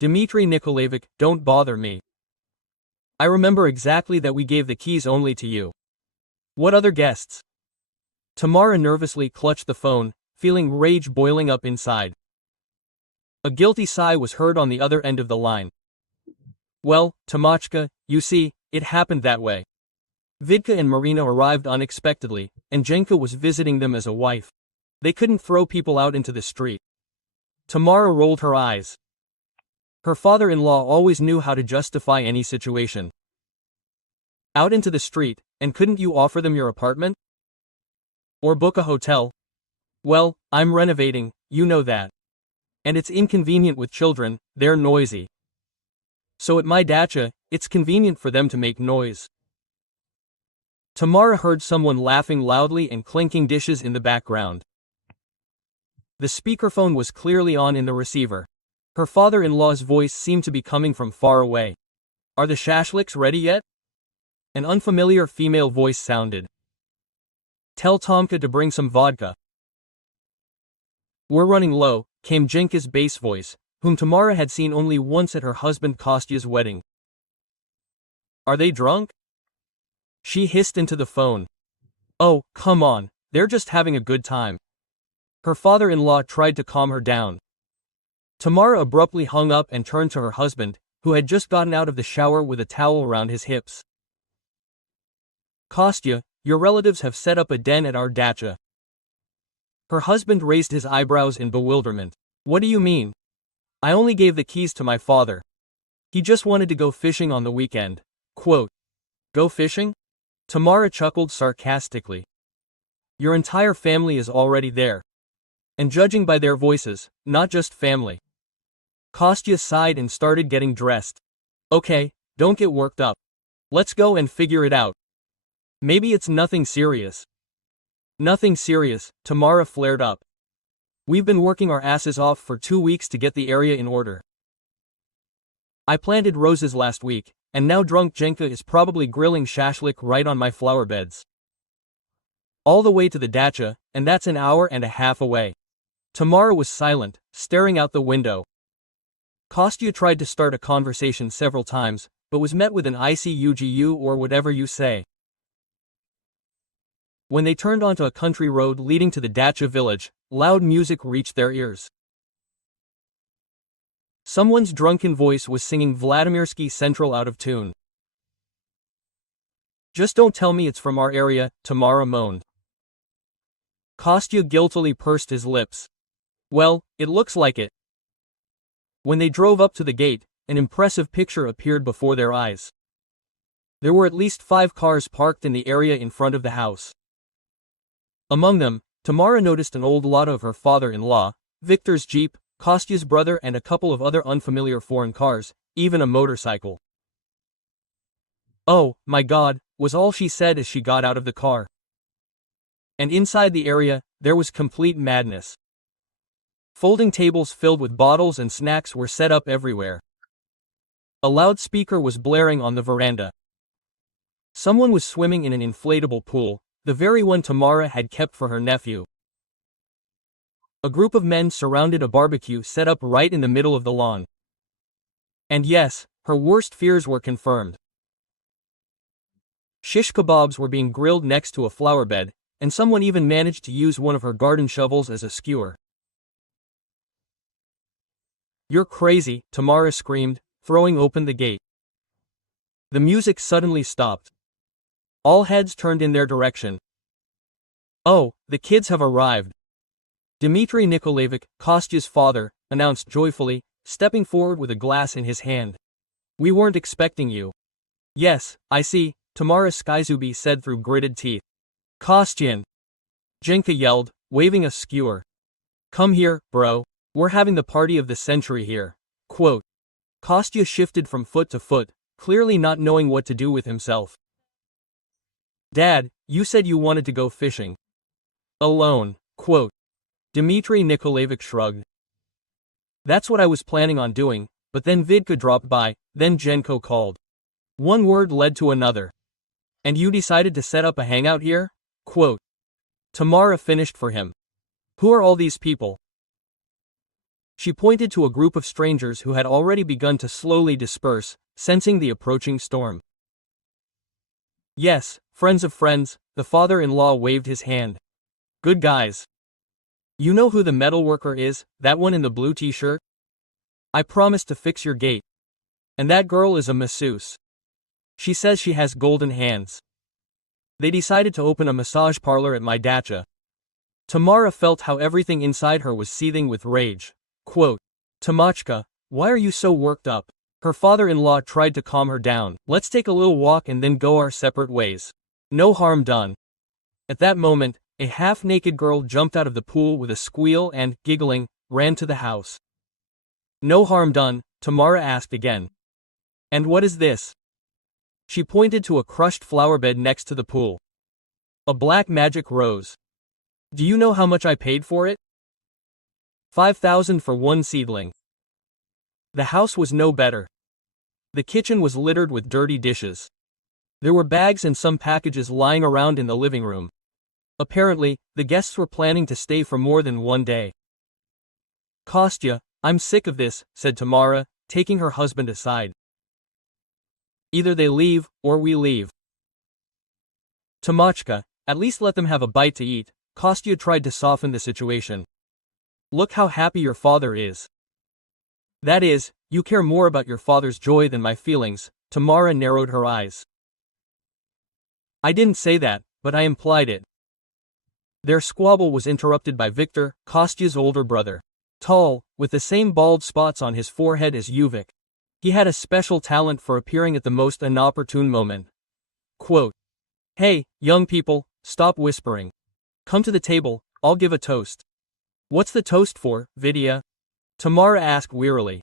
Dmitry Nikolaevich, don't bother me. I remember exactly that we gave the keys only to you. What other guests? Tamara nervously clutched the phone, feeling rage boiling up inside. A guilty sigh was heard on the other end of the line. Well, Tamachka, you see, it happened that way. Vidka and Marina arrived unexpectedly, and Jenka was visiting them as a wife. They couldn't throw people out into the street. Tamara rolled her eyes. Her father-in-law always knew how to justify any situation. Out into the street, and couldn't you offer them your apartment? Or book a hotel? Well, I'm renovating, you know that. And it's inconvenient with children, they're noisy. So at my dacha, it's convenient for them to make noise. Tamara heard someone laughing loudly and clinking dishes in the background. The speakerphone was clearly on in the receiver. Her father-in-law's voice seemed to be coming from far away. Are the shashliks ready yet? An unfamiliar female voice sounded. Tell Tomka to bring some vodka. We're running low, came Jenka's bass voice, whom Tamara had seen only once at her husband Kostya's wedding. Are they drunk? She hissed into the phone. Oh, come on, they're just having a good time. Her father-in-law tried to calm her down. Tamara abruptly hung up and turned to her husband, who had just gotten out of the shower with a towel around his hips. Kostya, your relatives have set up a den at our dacha. Her husband raised his eyebrows in bewilderment. What do you mean? I only gave the keys to my father. He just wanted to go fishing on the weekend. Quote. Go fishing? Tamara chuckled sarcastically. Your entire family is already there. And judging by their voices, not just family. Kostya sighed and started getting dressed. Okay, don't get worked up. Let's go and figure it out. Maybe it's nothing serious. Nothing serious, Tamara flared up. We've been working our asses off for 2 weeks to get the area in order. I planted roses last week, and now drunk Jenka is probably grilling shashlik right on my flower beds. All the way to the dacha, and that's an hour and a half away. Tamara was silent, staring out the window. Kostya tried to start a conversation several times, but was met with an icy ugu or whatever you say. When they turned onto a country road leading to the dacha village, loud music reached their ears. Someone's drunken voice was singing Vladimirsky Central out of tune. Just don't tell me it's from our area, Tamara moaned. Kostya guiltily pursed his lips. Well, it looks like it. When they drove up to the gate, an impressive picture appeared before their eyes. There were at least 5 cars parked in the area in front of the house. Among them, Tamara noticed an old Lada of her father-in-law, Victor's Jeep, Kostya's brother and a couple of other unfamiliar foreign cars, even a motorcycle. Oh, my God, was all she said as she got out of the car. And inside the area, there was complete madness. Folding tables filled with bottles and snacks were set up everywhere. A loudspeaker was blaring on the veranda. Someone was swimming in an inflatable pool, the very one Tamara had kept for her nephew. A group of men surrounded a barbecue set up right in the middle of the lawn. And yes, her worst fears were confirmed. Shish kebabs were being grilled next to a flower bed, and someone even managed to use one of her garden shovels as a skewer. You're crazy, Tamara screamed, throwing open the gate. The music suddenly stopped. All heads turned in their direction. Oh, the kids have arrived. Dmitry Nikolaevich, Kostya's father, announced joyfully, stepping forward with a glass in his hand. We weren't expecting you. Yes, I see, Tamara Skyzubi said through gritted teeth. Kostyan! Jenka yelled, waving a skewer. Come here, bro. We're having the party of the century here. Quote. Kostya shifted from foot to foot, clearly not knowing what to do with himself. Dad, you said you wanted to go fishing. Alone. Quote. Dmitry Nikolaevich shrugged. That's what I was planning on doing, but then Vidka dropped by, then Jenko called. One word led to another. And you decided to set up a hangout here? Quote. Tamara finished for him. Who are all these people? She pointed to a group of strangers who had already begun to slowly disperse, sensing the approaching storm. Yes, friends of friends, the father-in-law waved his hand. Good guys. You know who the metalworker is, that one in the blue t-shirt? I promised to fix your gate. And that girl is a masseuse. She says she has golden hands. They decided to open a massage parlor at my dacha. Tamara felt how everything inside her was seething with rage. Quote, Tamachka, why are you so worked up? Her father-in-law tried to calm her down. Let's take a little walk and then go our separate ways. No harm done. At that moment, a half-naked girl jumped out of the pool with a squeal and, giggling, ran to the house. No harm done, Tamara asked again. And what is this? She pointed to a crushed flower bed next to the pool. A black magic rose. Do you know how much I paid for it? 5,000 for one seedling. The house was no better. The kitchen was littered with dirty dishes. There were bags and some packages lying around in the living room. Apparently, the guests were planning to stay for more than one day. Kostya, I'm sick of this, said Tamara, taking her husband aside. Either they leave, or we leave. Tamachka, at least let them have a bite to eat. Kostya tried to soften the situation. Look how happy your father is. That is, you care more about your father's joy than my feelings. Tamara narrowed her eyes. I didn't say that, but I implied it. Their squabble was interrupted by Victor, Kostya's older brother. Tall, with the same bald spots on his forehead as Yuvik. He had a special talent for appearing at the most inopportune moment. Quote, Hey, young people, stop whispering. Come to the table, I'll give a toast. What's the toast for, Vidya? Tamara asked wearily.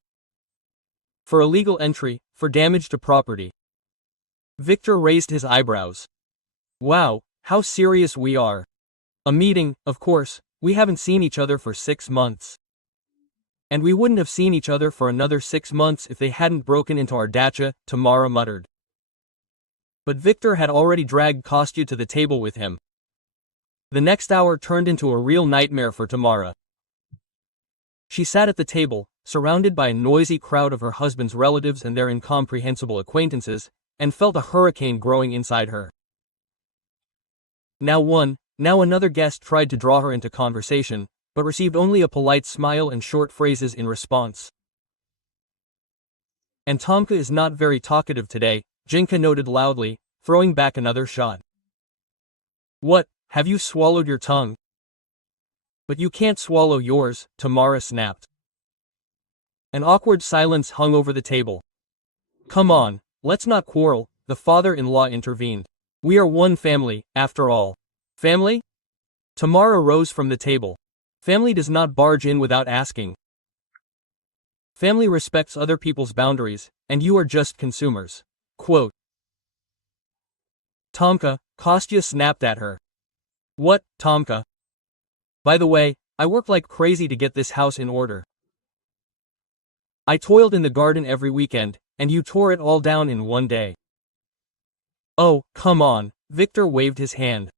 For illegal entry, for damage to property. Victor raised his eyebrows. Wow, how serious we are. A meeting, of course, we haven't seen each other for 6 months. And we wouldn't have seen each other for another 6 months if they hadn't broken into our dacha, Tamara muttered. But Victor had already dragged Kostya to the table with him. The next hour turned into a real nightmare for Tamara. She sat at the table, surrounded by a noisy crowd of her husband's relatives and their incomprehensible acquaintances, and felt a hurricane growing inside her. Now one, now another guest tried to draw her into conversation, but received only a polite smile and short phrases in response. And Tomka is not very talkative today, Jinka noted loudly, throwing back another shot. What, have you swallowed your tongue? But you can't swallow yours, Tamara snapped. An awkward silence hung over the table. Come on, let's not quarrel, the father-in-law intervened. We are one family, after all. Family? Tamara rose from the table. Family does not barge in without asking. Family respects other people's boundaries, and you are just consumers. Quote. Tomka, Kostya snapped at her. What, Tomka? By the way, I worked like crazy to get this house in order. I toiled in the garden every weekend, and you tore it all down in one day. Oh, come on, Victor waved his hand.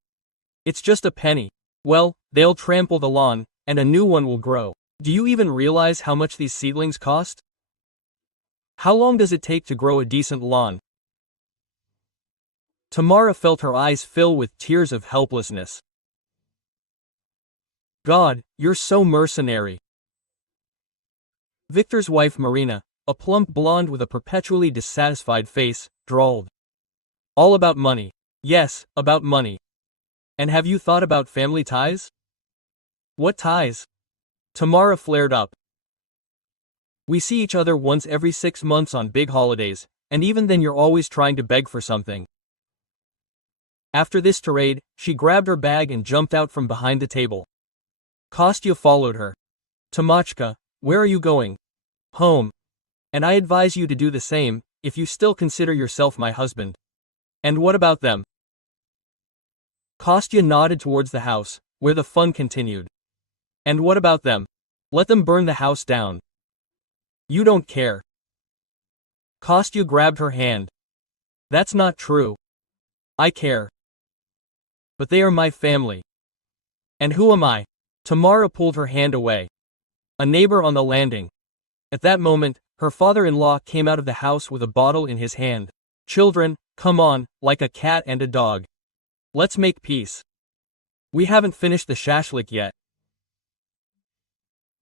It's just a penny. Well, they'll trample the lawn, and a new one will grow. Do you even realize how much these seedlings cost? How long does it take to grow a decent lawn? Tamara felt her eyes fill with tears of helplessness. God, you're so mercenary. Victor's wife Marina, a plump blonde with a perpetually dissatisfied face, drawled. All about money. Yes, about money. And have you thought about family ties? What ties? Tamara flared up. We see each other once every 6 months on big holidays, and even then you're always trying to beg for something. After this tirade, she grabbed her bag and jumped out from behind the table. Kostya followed her. Tamachka, where are you going? Home. And I advise you to do the same, if you still consider yourself my husband. And what about them? Kostya nodded towards the house, where the fun continued. And what about them? Let them burn the house down. You don't care. Kostya grabbed her hand. That's not true. I care. But they are my family. And who am I? Tamara pulled her hand away. A neighbor on the landing. At that moment, her father-in-law came out of the house with a bottle in his hand. Children, come on, like a cat and a dog. Let's make peace. We haven't finished the shashlik yet.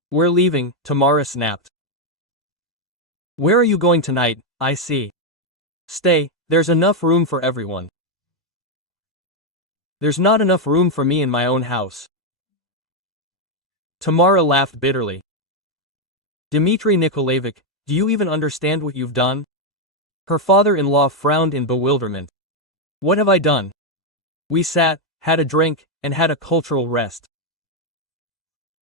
We're leaving, Tamara snapped. Where are you going tonight? I see. Stay, there's enough room for everyone. There's not enough room for me in my own house. Tamara laughed bitterly. Dmitry Nikolaevich, do you even understand what you've done? Her father-in-law frowned in bewilderment. What have I done? We sat, had a drink, and had a cultural rest.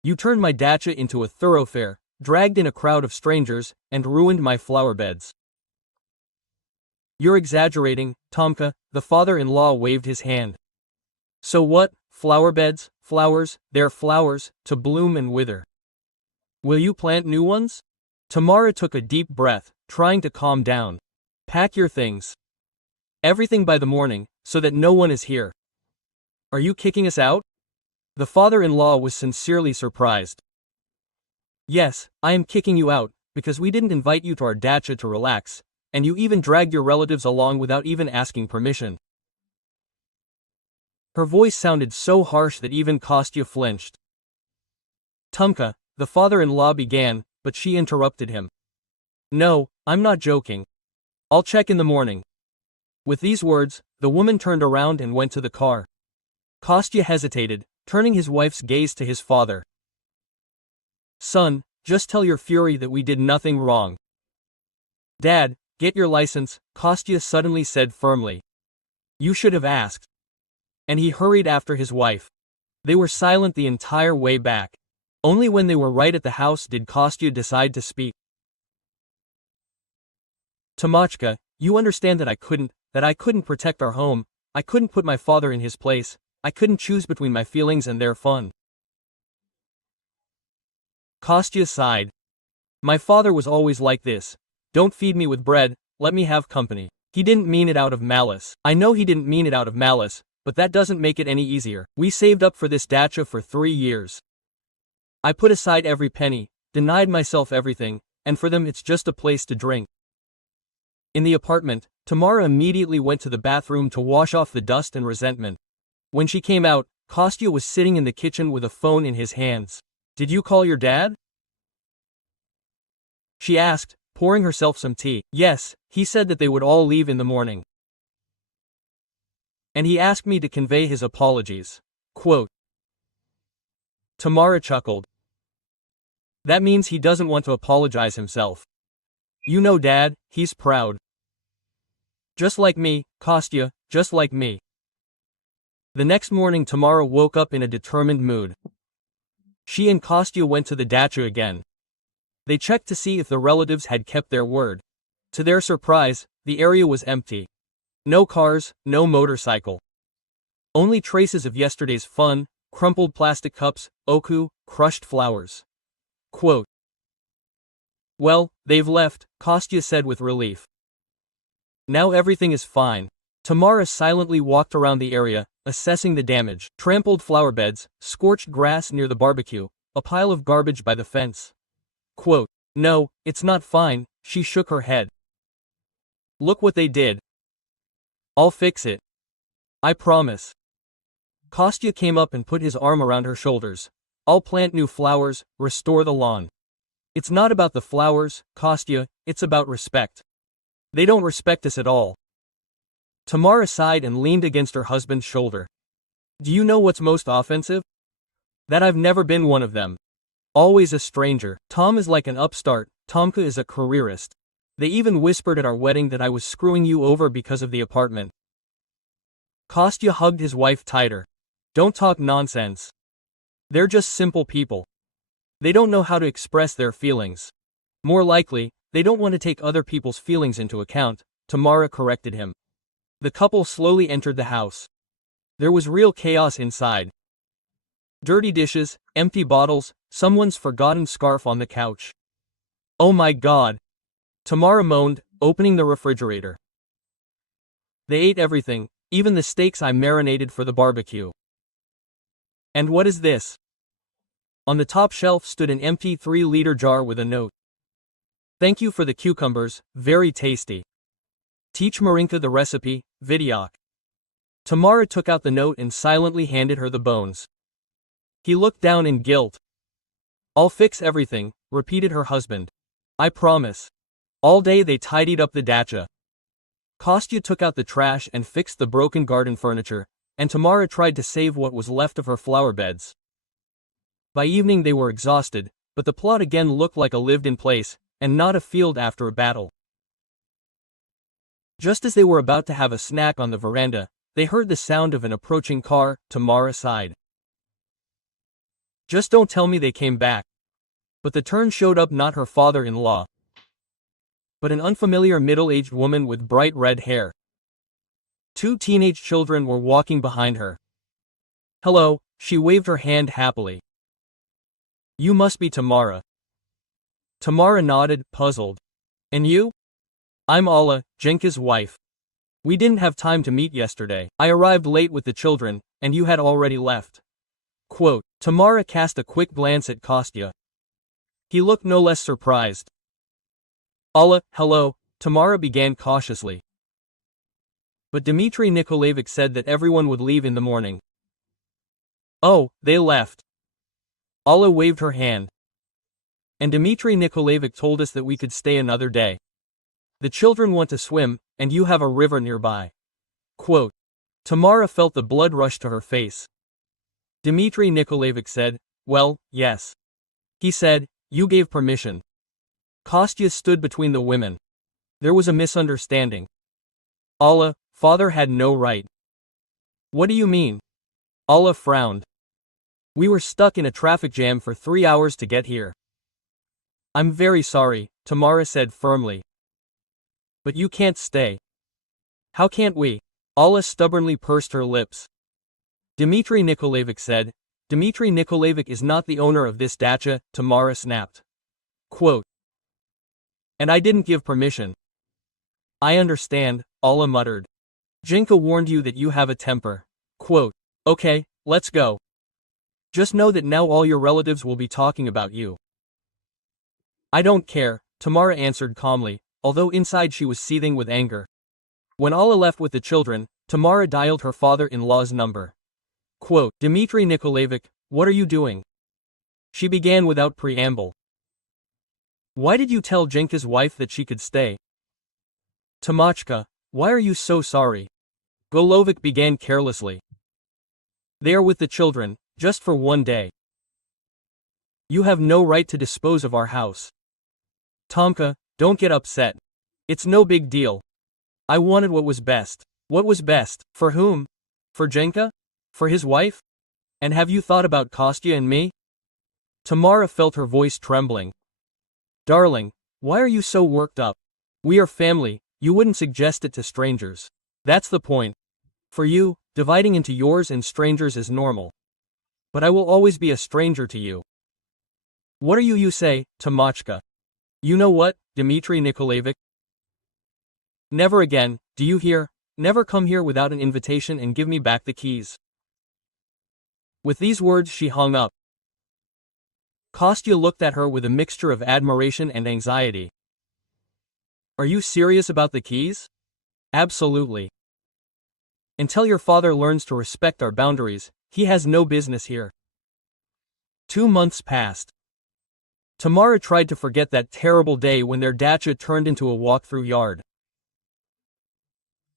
You turned my dacha into a thoroughfare, dragged in a crowd of strangers, and ruined my flower beds. You're exaggerating, Tomka, the father-in-law waved his hand. So what, flower beds, flowers, they're flowers, to bloom and wither. Will you plant new ones? Tamara took a deep breath, trying to calm down. Pack your things. Everything by the morning, so that no one is here. Are you kicking us out? The father-in-law was sincerely surprised. Yes, I am kicking you out, because we didn't invite you to our dacha to relax, and you even dragged your relatives along without even asking permission. Her voice sounded so harsh that even Kostya flinched. Tomka, the father-in-law began, but she interrupted him. No, I'm not joking. I'll check in the morning. With these words, the woman turned around and went to the car. Kostya hesitated, turning his wife's gaze to his father. Son, just tell your fury that we did nothing wrong. Dad, get your license, Kostya suddenly said firmly. You should have asked. And he hurried after his wife. They were silent the entire way back. Only when they were right at the house did Kostya decide to speak. Tomochka, you understand that I couldn't protect our home, I couldn't put my father in his place, I couldn't choose between my feelings and their fun. Kostya sighed. My father was always like this. Don't feed me with bread, let me have company. He didn't mean it out of malice. I know he didn't mean it out of malice, but that doesn't make it any easier. We saved up for this dacha for 3 years. I put aside every penny, denied myself everything, and for them it's just a place to drink. In the apartment, Tamara immediately went to the bathroom to wash off the dust and resentment. When she came out, Kostya was sitting in the kitchen with a phone in his hands. Did you call your dad? She asked, pouring herself some tea. Yes, he said that they would all leave in the morning. And he asked me to convey his apologies. Quote. Tamara chuckled. That means he doesn't want to apologize himself. You know Dad, he's proud. Just like me, Kostya, just like me. The next morning Tamara woke up in a determined mood. She and Kostya went to the dacha again. They checked to see if the relatives had kept their word. To their surprise, the area was empty. No cars, no motorcycle. Only traces of yesterday's fun, crumpled plastic cups, oku, crushed flowers. Quote. Well, they've left, Kostya said with relief. Now everything is fine. Tamara silently walked around the area, assessing the damage. Trampled flower beds, scorched grass near the barbecue, a pile of garbage by the fence. Quote. No, it's not fine, she shook her head. Look what they did. I'll fix it. I promise. Kostya came up and put his arm around her shoulders. I'll plant new flowers, restore the lawn. It's not about the flowers, Kostya, it's about respect. They don't respect us at all. Tamara sighed and leaned against her husband's shoulder. Do you know what's most offensive? That I've never been one of them. Always a stranger. Tom is like an upstart, Tomka is a careerist. They even whispered at our wedding that I was screwing you over because of the apartment. Kostya hugged his wife tighter. Don't talk nonsense. They're just simple people. They don't know how to express their feelings. More likely, they don't want to take other people's feelings into account, Tamara corrected him. The couple slowly entered the house. There was real chaos inside. Dirty dishes, empty bottles, someone's forgotten scarf on the couch. Oh my God! Tamara moaned, opening the refrigerator. They ate everything, even the steaks I marinated for the barbecue. And what is this? On the top shelf stood an empty 3-liter jar with a note. Thank you for the cucumbers, very tasty. Teach Marinka the recipe, Vidyok. Tamara took out the note and silently handed her the bones. He looked down in guilt. I'll fix everything, repeated her husband. I promise. All day they tidied up the dacha. Kostya took out the trash and fixed the broken garden furniture, and Tamara tried to save what was left of her flower beds. By evening they were exhausted, but the plot again looked like a lived-in place, and not a field after a battle. Just as they were about to have a snack on the veranda, they heard the sound of an approaching car. Tamara sighed. Just don't tell me they came back. But the turn showed up not her father-in-law, but an unfamiliar middle-aged woman with bright red hair. 2 teenage children were walking behind her. Hello, she waved her hand happily. You must be Tamara. Tamara nodded, puzzled. And you? I'm Alla, Jenka's wife. We didn't have time to meet yesterday. I arrived late with the children, and you had already left. Quote, Tamara cast a quick glance at Kostya. He looked no less surprised. Alla, hello, Tamara began cautiously. But Dmitry Nikolaevich said that everyone would leave in the morning. Oh, they left. Alla waved her hand. And Dmitry Nikolaevich told us that we could stay another day. The children want to swim, and you have a river nearby. Quote. Tamara felt the blood rush to her face. Dmitry Nikolaevich said, well, yes. He said, you gave permission. Kostya stood between the women. There was a misunderstanding. Alla, father had no right. What do you mean? Alla frowned. We were stuck in a traffic jam for 3 hours to get here. I'm very sorry, Tamara said firmly. But you can't stay. How can't we? Alla stubbornly pursed her lips. Dmitry Nikolaevich said, Dmitry Nikolaevich is not the owner of this dacha, Tamara snapped. Quote. And I didn't give permission. I understand, Alla muttered. Jenka warned you that you have a temper. Quote. Okay, let's go. Just know that now all your relatives will be talking about you. I don't care, Tamara answered calmly, although inside she was seething with anger. When Alla left with the children, Tamara dialed her father-in-law's number. Quote, Dmitry Nikolaevich, what are you doing? She began without preamble. Why did you tell Jenka's wife that she could stay? Tamachka, why are you so sorry? Golovik began carelessly. They are with the children, just for 1 day. You have no right to dispose of our house. Tomka, don't get upset. It's no big deal. I wanted what was best. What was best? For whom? For Jenka? For his wife? And have you thought about Kostya and me? Tamara felt her voice trembling. Darling, why are you so worked up? We are family, you wouldn't suggest it to strangers. That's the point. For you, dividing into yours and strangers is normal. But I will always be a stranger to you. What are you say, Tamachka? You know what, Dmitry Nikolaevich? Never again, do you hear? Never come here without an invitation and give me back the keys. With these words she hung up. Kostya looked at her with a mixture of admiration and anxiety. Are you serious about the keys? Absolutely. Until your father learns to respect our boundaries, he has no business here. 2 months passed. Tamara tried to forget that terrible day when their dacha turned into a walk-through yard.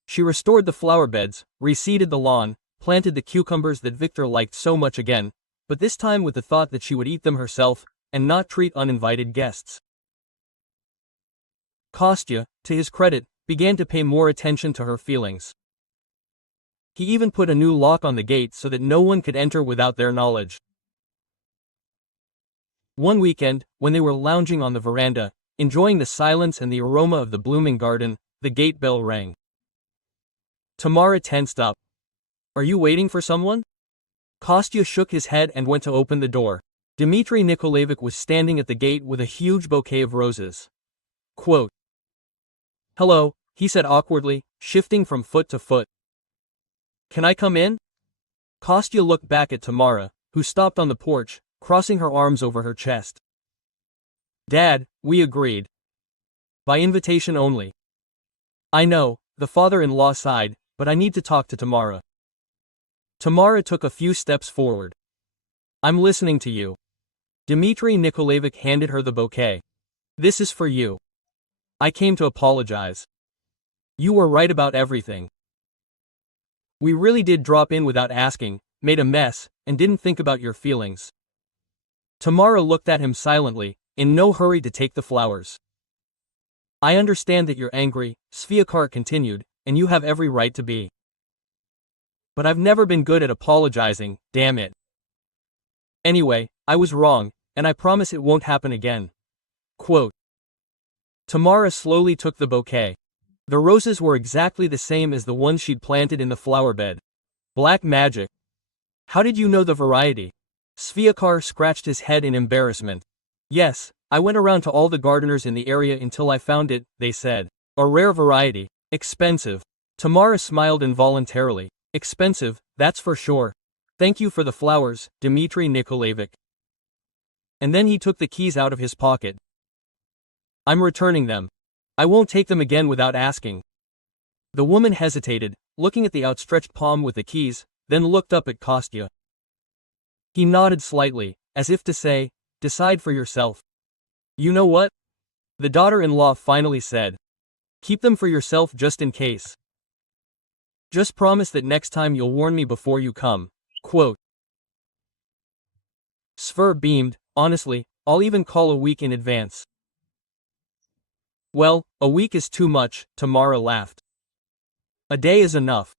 She restored the flower beds, reseeded the lawn, planted the cucumbers that Victor liked so much again, but this time with the thought that she would eat them herself, and not treat uninvited guests. Kostya, to his credit, began to pay more attention to her feelings. He even put a new lock on the gate so that no one could enter without their knowledge. One weekend, when they were lounging on the veranda, enjoying the silence and the aroma of the blooming garden, the gate bell rang. Tamara tensed up. Are you waiting for someone? Kostya shook his head and went to open the door. Dmitry Nikolaevich was standing at the gate with a huge bouquet of roses. Quote. Hello, he said awkwardly, shifting from foot to foot. Can I come in? Kostya looked back at Tamara, who stopped on the porch, crossing her arms over her chest. Dad, we agreed. By invitation only. I know, the father-in-law sighed, but I need to talk to Tamara. Tamara took a few steps forward. I'm listening to you. Dmitry Nikolaevich handed her the bouquet. This is for you. I came to apologize. You were right about everything. We really did drop in without asking, made a mess, and didn't think about your feelings. Tamara looked at him silently, in no hurry to take the flowers. I understand that you're angry, Sviakar continued, and you have every right to be. But I've never been good at apologizing, damn it. Anyway, I was wrong, and I promise it won't happen again. Quote. Tamara slowly took the bouquet. The roses were exactly the same as the ones she'd planted in the flower bed. Black magic. How did you know the variety? Sviakar scratched his head in embarrassment. Yes, I went around to all the gardeners in the area until I found it, they said. A rare variety. Expensive. Tamara smiled involuntarily. Expensive, that's for sure. Thank you for the flowers, Dmitry Nikolaevich. And then he took the keys out of his pocket. I'm returning them. I won't take them again without asking. The woman hesitated, looking at the outstretched palm with the keys, then looked up at Kostya. He nodded slightly, as if to say, decide for yourself. You know what? The daughter-in-law finally said. Keep them for yourself just in case. Just promise that next time you'll warn me before you come. Quote. Svir beamed, honestly, I'll even call a week in advance. Well, a week is too much, Tamara laughed. A day is enough.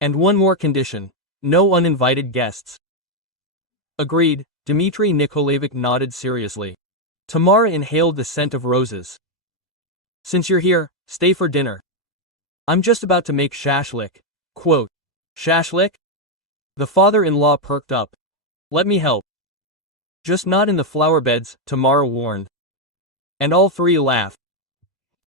And one more condition. No uninvited guests. Agreed, Dmitry Nikolaevich nodded seriously. Tamara inhaled the scent of roses. Since you're here, stay for dinner. I'm just about to make shashlik. Quote. Shashlik? The father-in-law perked up. Let me help. Just not in the flower beds, Tamara warned. And all three laughed.